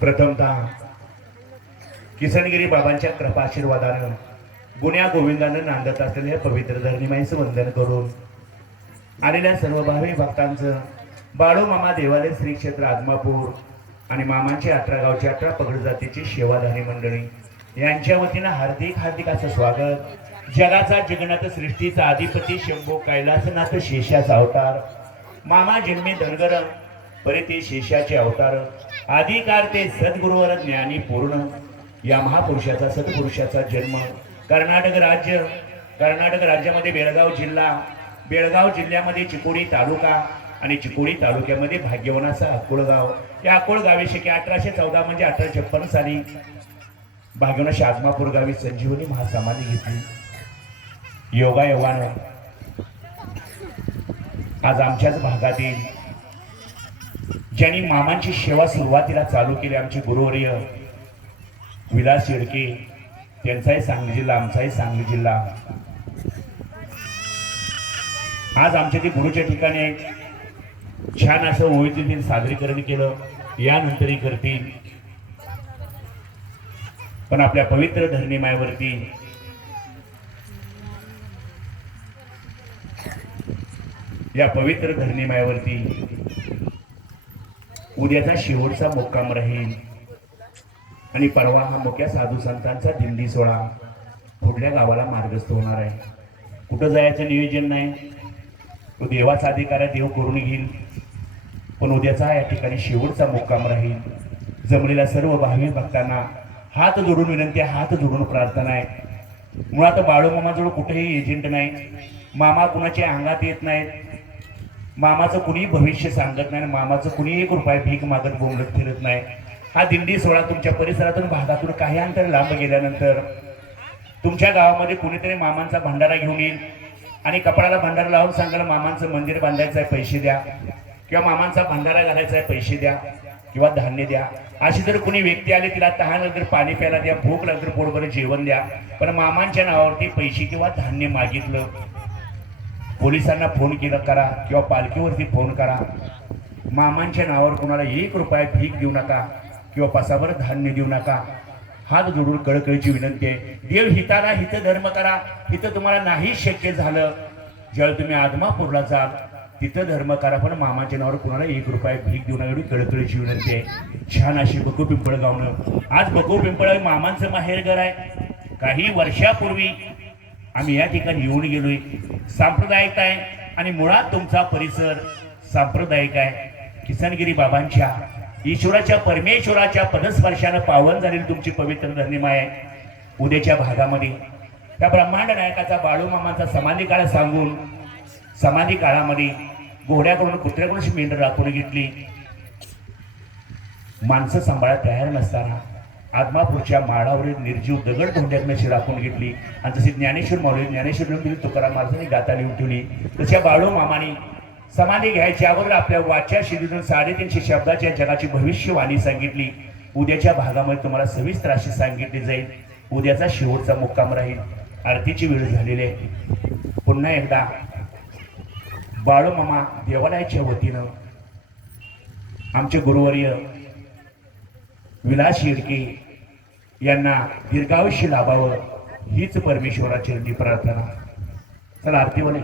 प्रथमतः किसनगिरी बाबांच्या कृपा आशीर्वादानं गुण्या गोविंदानं नांदत असलेल्या पवित्र धरणीमाईचं वंदन करून आलेल्या सर्व भावी भक्तांचं बाळू मामा देवालय श्री क्षेत्र आदमापूर आणि मामांची अठरा गावची अठरा पगड जातीची सेवाधारी मंडळी यांच्या वतीनं हार्दिक हार्दिक असं स्वागत. जगाचा जगनाथ सृष्टीचा अधिपती शंभू कैलासनाथ शेषाचा अवतार. मामा जन्मे धनगर परे ते शेषाचे अवतार आदिकार ते सद्गुरुवर ज्ञानी पूर्ण. या महापुरुषाचा सत्पुरुषाचा जन्म कर्नाटक राज्य कर्नाटक राज्यामध्ये बेळगाव जिल्हा बेळगाव जिल्ह्यामध्ये चिकोडी तालुका आणि चिकोडी तालुक्यामध्ये भाग्यवनाचा अकोळगाव या अकोळ गावी अठराशे चौदा म्हणजे अठराशे छप्पन साली भाग्यवनाशी आदमापूर गावी संजीवनी महासमाधी घेतली. योगायोगानं आज आमच्याच भागातील ज्यांनी मामांची सेवा सुरुवातीला चालू केली आमचे गुरुवर्य विलास शेडके त्यांचाही सांगली जिल्हा आमचाही सांगली जिल्हा. आज आमच्या ते गुरुच्या ठिकाणी छान असं ओळीतील दिन सादरीकरण केलं यानंतरही करतील. पण आपल्या पवित्र धरणीमायावरती या पवित्र धरणीमायावरती उद्याचा शेवटचा मुक्काम राहील. आणि परवा हा मोक्या साधू संतांचा दिंडी सोहळा पुढल्या गावाला मार्गस्थ होणार आहे. कुठं जायचं नियोजन नाही. तो देवाचा अधिकार आहे देव करून घेईल. पण उद्याचा या ठिकाणी शेवटचा मुक्काम राहील. जमलेल्या सर्व भावी भक्तांना हात जोडून विनंती हात जोडून प्रार्थना आहे. मुळात बाळू मामाजवळ कुठेही एजंट नाही. मामा कुणाच्या अंगात येत नाहीत. मामाचं कुणी भविष्य सांगत नाही आणि मामाचं कुणी एक रुपये भीक मागत बोंबलत फिरत नाही. हा दिंडी सोहळा तुमच्या परिसरातून भागातून काही अंतर लांब गेल्यानंतर तुमच्या गावामध्ये कुणीतरी मामांचा भंडारा घेऊन येईल आणि कपडाला भंडारा लावून सांगाल मामांचं मंदिर बांधायचं आहे पैसे द्या. किंवा मामांचा भंडारा घालायचा आहे पैसे द्या. किंवा धान्य द्या. अशी जर कुणी व्यक्ती आली तिला तहान तर पाणी प्यायला द्या भूक लागली पोटभर जेवण द्या. पण मामांच्या नावावरती पैसे किंवा धान्य मागितलं. पोलिसांना फोन केला करा किंवा पालखीवरती फोन करा. मामांच्या नावावर कोणाला एक रुपया भीक देऊ नका किंवा पासावर धान्य देऊ नका. हात जोडून कळकळीची विनंती आहे. देव हिताला हित धर्म करा. हिथं तुम्हाला नाही शक्य झालं. ज्यावेळी तुम्ही आदमापूरला जाल तिथं धर्म करा पण मामाच्या नावावर कुणाला एक रुपया भीक देऊ नका एवढी कळकळीची विनंती आहे. छान अशी बकू पिंपळगावनं. आज बकू पिंपळ मामांचं माहेरघर आहे. काही वर्षापूर्वी आम्ही या ठिकाणी येऊन गेलोय. सांप्रदायिक आहे आणि मुळात तुमचा परिसर सांप्रदायिक आहे. किसनगिरी बाबांच्या ईश्वराच्या परमेश्वराच्या पदस्पर्शानं पावन झालेली तुमची पवित्र धर्मिमा आहे. उद्याच्या भागामध्ये. त्या ब्रह्मांड नायकाचा बाळूमामांचा समाधी काळ सांगून समाधी काळामध्ये घोड्याकडून कुत्र्याकडून मेंढर राखून घेतली. माणसं सांभाळत तयार नसताना आदमापूरच्या माळावरील निर्जीव दगड धोंड्यातनं शिरापून घेतली. आणि जशी ज्ञानेश्वर माऊली ज्ञानेश्वर लिहून दिली तुकाराम महाराजांनी गाता लिहून ठेवली तशा बाळू मामाने समाधी घ्यायच्या अगोदर आपल्या वाच्या शिरीतून साडेतीनशे शब्दाच्या जगाची भविष्यवाणी सांगितली. उद्याच्या भागामध्ये तुम्हाला सविस्तर अशी सांगितली जाईल. उद्याचा शेवटचा मुक्काम राहील. आरतीची वेळ झालेली आहे. पुन्हा एकदा बाळू मामा देवालयाच्या वतीनं आमचे गुरुवर्य विलास शिर्के यांना दीर्घायुष्य लाभावं हीच परमेश्वराची प्रार्थना. चला आरती बोले